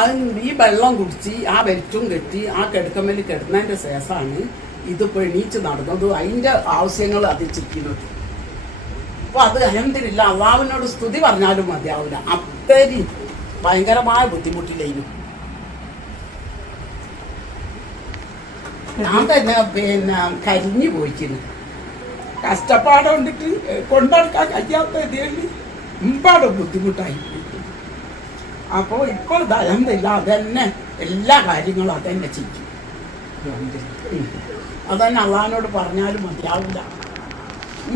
അത് ഈ വെള്ളം കുടിച്ച് ആ വെളിച്ചം കെട്ടി ആ കിടക്കമ്മൽ കിടന്നതിൻ്റെ ശേഷമാണ് ഇതിപ്പോൾ എണീച്ച് നടന്നത്. അതിൻ്റെ ആവശ്യങ്ങൾ അത് ചെയ്യുന്നത്. അപ്പോൾ അത് അൽഹംദുലില്ലാ അള്ളാഹുവിനോട് സ്തുതി പറഞ്ഞാലും മതിയാവില്ല. അത്രയും ഭയങ്കരമായ ബുദ്ധിമുട്ടില്ലായിരുന്നു. ഞാൻ തന്നെ കരിഞ്ഞു പോയിക്കുന്നു. കഷ്ടപ്പാട് കൊണ്ടിട്ട് കൊണ്ടെടുക്കാൻ കഴിയാത്തതിന് മുമ്പാട് ബുദ്ധിമുട്ടായി. അപ്പോൾ ഇപ്പോൾ അൽഹംദുലില്ലാ അതന്നെ എല്ലാ കാര്യങ്ങളും അതന്നെ ചെയ്യും. അതന്നെ അള്ളാഹിനോട് പറഞ്ഞാലും മതിയാവില്ല.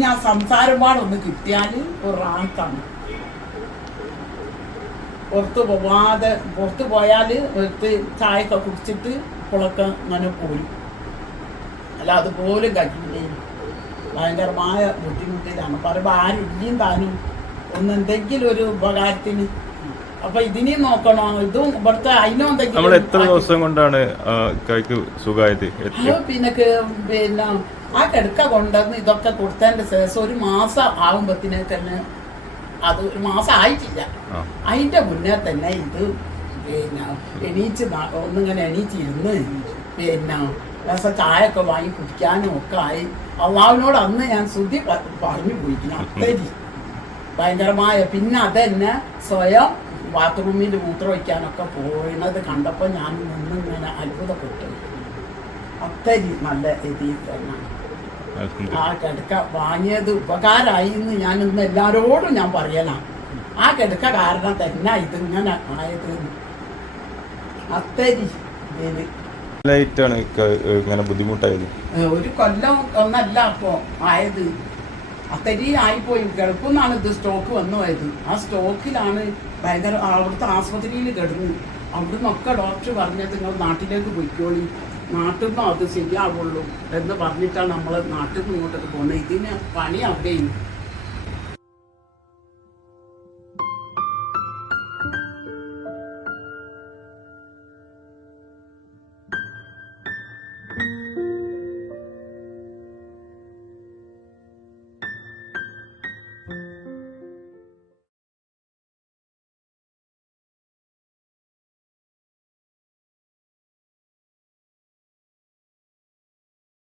ഞാൻ സംസാരം പാടൊന്ന് കിട്ടിയാൽ ഒരു റാത്താണ്. പുറത്ത് പോയാൽ എടുത്ത് ചായയൊക്കെ കുടിച്ചിട്ട് പുളക്ക അങ്ങനെ പോരും. അല്ല അതുപോലും കഴിയില്ലേ. ഭയങ്കരമായ ബുദ്ധിമുട്ടിലാണ്. പറയുമ്പോൾ ആരില്ലേയും താനും ഒന്ന് എന്തെങ്കിലും ഒരു ഉപകാരത്തിന്. അപ്പൊ ഇതിനെയും നോക്കണോ, ഇതും ഇവിടുത്തെ അതിനും എന്തെങ്കിലും. എത്ര ദിവസം കൊണ്ടാണ് സുഖമായത്? പിന്നെ ആ കിടക്ക കൊണ്ടുവന്ന് ഇതൊക്കെ കൊടുത്തതിന്റെ ശേഷം ഒരു മാസം ആകുമ്പത്തിനെ തന്നെ, അത് ഒരു മാസം ആയിട്ടില്ല, അതിന്റെ മുന്നേ തന്നെ ഇത് പിന്നെ എണീച്ച് ഒന്നിങ്ങനെ എണീച്ചിരുന്ന് പിന്നെ രസം ചായയൊക്കെ വാങ്ങി കുടിക്കാനും ഒക്കെ ആയി. അള്ളാഹുവിനോട് അന്ന് ഞാൻ ശ്രുതി പറഞ്ഞു പോയിരിക്കുന്നു. അത്രയും ഭയങ്കരമായ. പിന്നെ അതന്നെ സ്വയം ബാത്റൂമിൽ മൂത്രം വയ്ക്കാനൊക്കെ പോയത് കണ്ടപ്പോൾ ഞാൻ നിന്നിങ്ങനെ അത്ഭുതപ്പെട്ടു. അത്രയും നല്ല രീതിയിൽ തന്നെ ആ കിടക്ക വാങ്ങിയത് ഉപകാരമായി എന്ന് ഞാൻ ഇന്ന് എല്ലാവരോടും ഞാൻ പറയണം. ആ കിടക്ക കാരണം തന്നെ ഇതിങ്ങനെ ആയത്. അത്രയും ബുദ്ധിമുട്ടായത് ഒരു കൊല്ലം ഒന്നല്ല അപ്പോ ആയത്. അത്രയും ആയിപ്പോയി. ഗൾഫിൽ ഇത് സ്റ്റോക്ക് വന്നു പോയത്. ആ സ്റ്റോക്കിലാണ് ഭയങ്കര അവിടുത്തെ ആശുപത്രിയിൽ കിടന്നു. അവിടെ നിന്നൊക്കെ ഡോക്ടർ പറഞ്ഞത് നിങ്ങൾ നാട്ടിലേക്ക് പോയിക്കോളി, നാട്ടിൽ നിന്നും അത് ശരിയാവുള്ളൂ എന്ന് പറഞ്ഞിട്ടാണ് നമ്മൾ നാട്ടിൽ നിന്ന് ഇങ്ങോട്ടൊക്കെ പോകുന്നത്. ഇതിന് പണി അവിടെയും